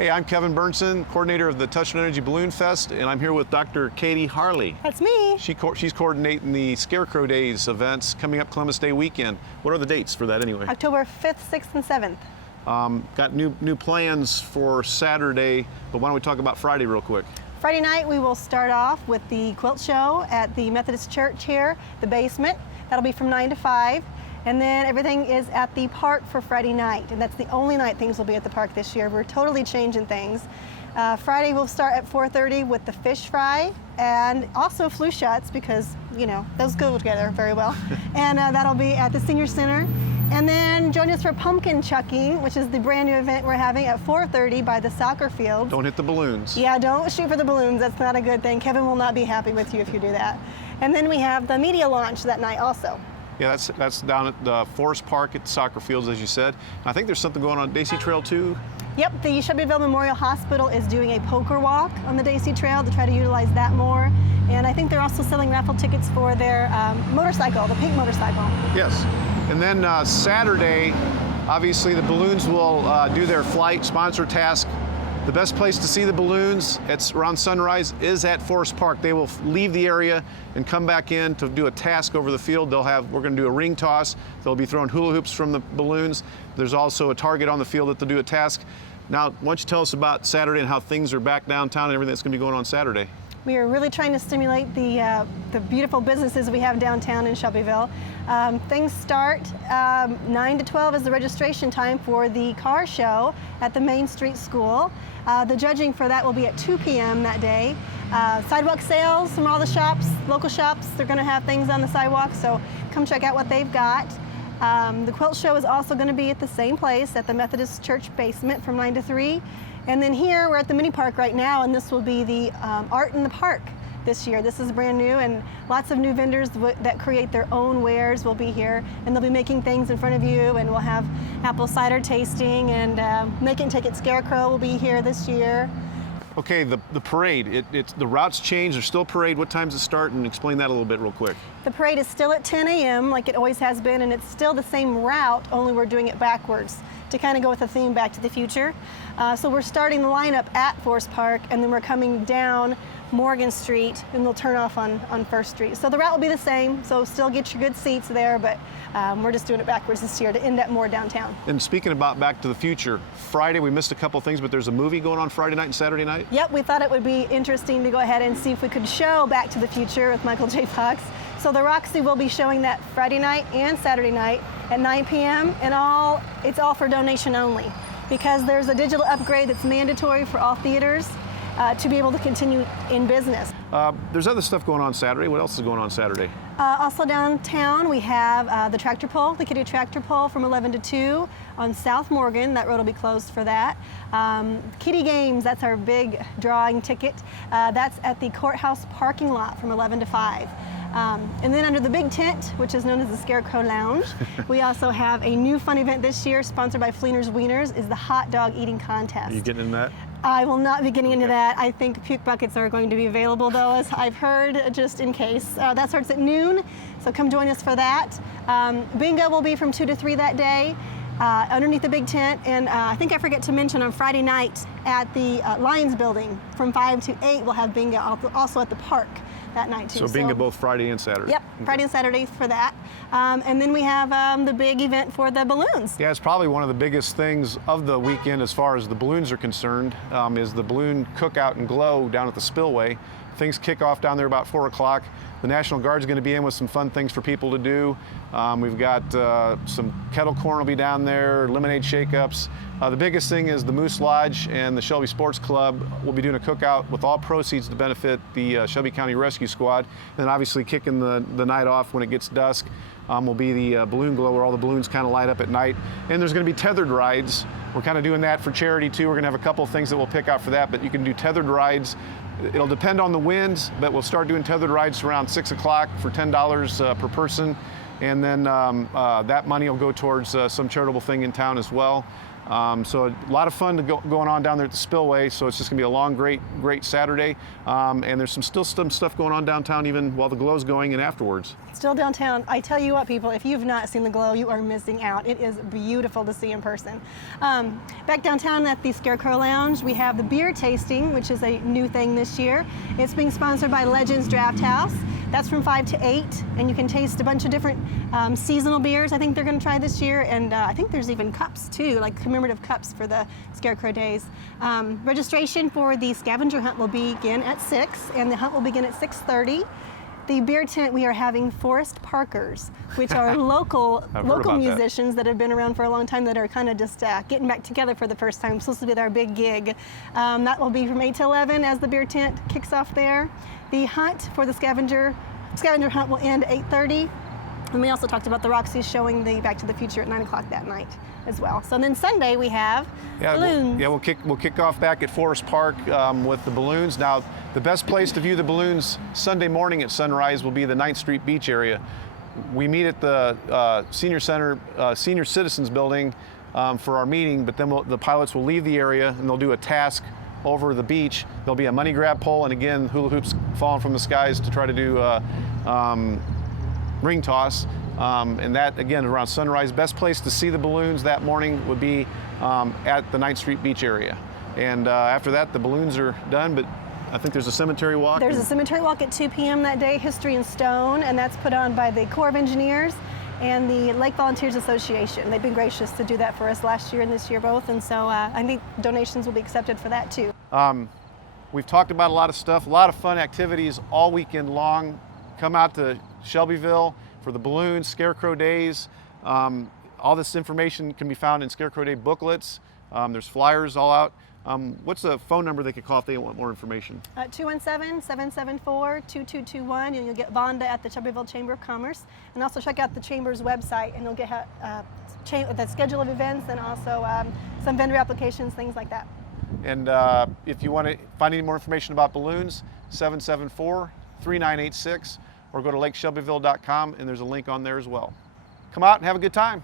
Hey, I'm Kevin Burnson, coordinator of the Touchstone Energy Balloon Fest, and I'm here with Dr. Katie Harley. That's me. She's coordinating the Scarecrow Daze events coming up Columbus Day weekend. What are the dates for that anyway? October 5th, 6th, and 7th. Got new plans for Saturday, but why don't we talk about Friday real quick? Friday night we will start off with the quilt show at the Methodist Church here, the basement. That'll be from 9 to 5. And then everything is at the park for Friday night. And that's the only night things will be at the park this year. We're totally changing things. Friday we'll start at 4:30 with the fish fry and also flu shots because, you know, those go together very well. And that'll be at the Senior Center. And then join us for pumpkin chucking, which is the brand new event we're having at 4:30 by the soccer field. Don't hit the balloons. Yeah, don't shoot for the balloons. That's not a good thing. Kevin will not be happy with you if you do that. And then we have the media launch that night also. Yeah, that's down at the Forest Park at the soccer fields, as you said. I think there's something going on Daze Trail too. Yep, the Shelbyville Memorial Hospital is doing a poker walk on the Daze Trail to try to utilize that more. And I think they're also selling raffle tickets for their motorcycle, the pink motorcycle. Yes, and then Saturday, obviously the balloons will do their flight sponsor task. The best place to see the balloons, it's around sunrise, is at Forest Park. They will leave the area and come back in to do a task over the field. We're going to do a ring toss. They'll be throwing hula hoops from the balloons. There's also a target on the field that they'll do a task. Now, why don't you tell us about Saturday and how things are back downtown and everything that's going to be going on Saturday? We are really trying to stimulate the beautiful businesses we have downtown in Shelbyville. Things start 9 to 12 is the registration time for the car show at the Main Street School. The judging for that will be at 2 p.m. that day. Sidewalk sales from all the shops, local shops, they're going to have things on the sidewalk, so come check out what they've got. The quilt show is also going to be at the same place at the Methodist Church basement from 9 to 3. And then here, we're at the mini park right now, and this will be the Art in the Park this year. This is brand new, and lots of new vendors that create their own wares will be here, and they'll be making things in front of you, and we'll have apple cider tasting, and Make It Take It Scarecrow will be here this year. Okay, the parade, the routes change, there's still a parade. What time's it start? And explain that a little bit real quick. The parade is still at 10 a.m. like it always has been, and it's still the same route, only we're doing it backwards to kind of go with the theme Back to the Future. So we're starting the lineup at Forest Park, and then we're coming down Morgan Street, and they'll turn off on 1st Street. So the route will be the same, so still get your good seats there, but we're just doing it backwards this year to end up more downtown. And speaking about Back to the Future, Friday we missed a couple things, but there's a movie going on Friday night and Saturday night? Yep, we thought it would be interesting to go ahead and see if we could show Back to the Future with Michael J. Fox. So the Roxy will be showing that Friday night and Saturday night at 9 p.m. and it's all for donation only, because there's a digital upgrade that's mandatory for all theaters to be able to continue in business. There's other stuff going on Saturday. What else is going on Saturday? Also downtown we have the tractor pull, the kiddie tractor pull from 11 to 2 on South Morgan. That road will be closed for that. Kiddie games, that's our big drawing ticket. That's at the courthouse parking lot from 11 to 5. And then under the big tent, which is known as the Scarecrow Lounge, we also have a new fun event this year sponsored by Fleener's Wieners, is the hot dog eating contest. Are you getting in that? I will not be getting into that. I think puke buckets are going to be available though, as I've heard, just in case. That starts at noon, so come join us for that. Bingo will be from 2 to 3 that day. Underneath the big tent, and I think I forget to mention on Friday night at the Lions building from 5 to 8 we'll have bingo also at the park that night too. So bingo both Friday and Saturday? Yep, okay. Friday and Saturday for that. And then we have the big event for the balloons. Yeah, it's probably one of the biggest things of the weekend as far as the balloons are concerned, is the balloon cookout and glow down at the spillway. Things kick off down there about 4 o'clock. The National Guard's going to be in with some fun things for people to do. We've got some kettle corn will be down there, lemonade shake-ups. The biggest thing is the Moose Lodge and the Shelby Sports Club will be doing a cookout with all proceeds to benefit the Shelby County Rescue Squad. And then obviously kicking the night off when it gets dusk will be the balloon glow, where all the balloons kind of light up at night. And there's going to be tethered rides. We're kind of doing that for charity too. We're going to have a couple of things that we'll pick out for that, but you can do tethered rides. It'll depend on the winds, but we'll start doing tethered rides around 6 o'clock for $10 per person. And then that money will go towards some charitable thing in town as well. So a lot of fun going on down there at the spillway. So it's just gonna be a long, great Saturday. And there's still some stuff going on downtown even while the glow's going and afterwards. Still downtown. I tell you what, people, if you've not seen the glow, you are missing out. It is beautiful to see in person. Back downtown at the Scarecrow Lounge, we have the beer tasting, which is a new thing this year. It's being sponsored by Legends Draft House. That's from 5 to 8, and you can taste a bunch of different seasonal beers I think they're going to try this year, and I think there's even cups too, like commemorative cups for the Scarecrow Days. Registration for the scavenger hunt will begin at 6, and the hunt will begin at 6:30. The beer tent, we are having Forest Parkers, which are local musicians that have been around for a long time that are kind of just getting back together for the first time. It's supposed to be their big gig. That will be from 8 to 11 as the beer tent kicks off there. The hunt for the scavenger hunt will end at 8:30. And we also talked about the Roxy's showing the Back to the Future at 9 o'clock that night as well. So then Sunday we have balloons. We'll kick off back at Forest Park with the balloons. Now, the best place to view the balloons Sunday morning at sunrise will be the 9th Street Beach area. We meet at the Senior Center, Senior Citizens Building for our meeting, but then the pilots will leave the area and they'll do a task over the beach. There'll be a money grab pole and again, hula hoops falling from the skies to try to do ring toss. And that, again, around sunrise. Best place to see the balloons that morning would be at the 9th Street Beach area. And after that, the balloons are done, but I think there's a cemetery walk. There's a cemetery walk at 2 p.m. that day, History in Stone, and that's put on by the Corps of Engineers and the Lake Volunteers Association. They've been gracious to do that for us last year and this year both, and so I think donations will be accepted for that too. We've talked about a lot of stuff, a lot of fun activities all weekend long. Come out to Shelbyville for the balloons, Scarecrow Days. All this information can be found in Scarecrow Day booklets. There's flyers all out. What's the phone number they could call if they want more information? 217-774-2221, and you'll get Vonda at the Shelbyville Chamber of Commerce. And also check out the Chamber's website, and you'll get the schedule of events and also some vendor applications, things like that. And if you want to find any more information about balloons, 774-3986, or go to lakeshelbyville.com, and there's a link on there as well. Come out and have a good time.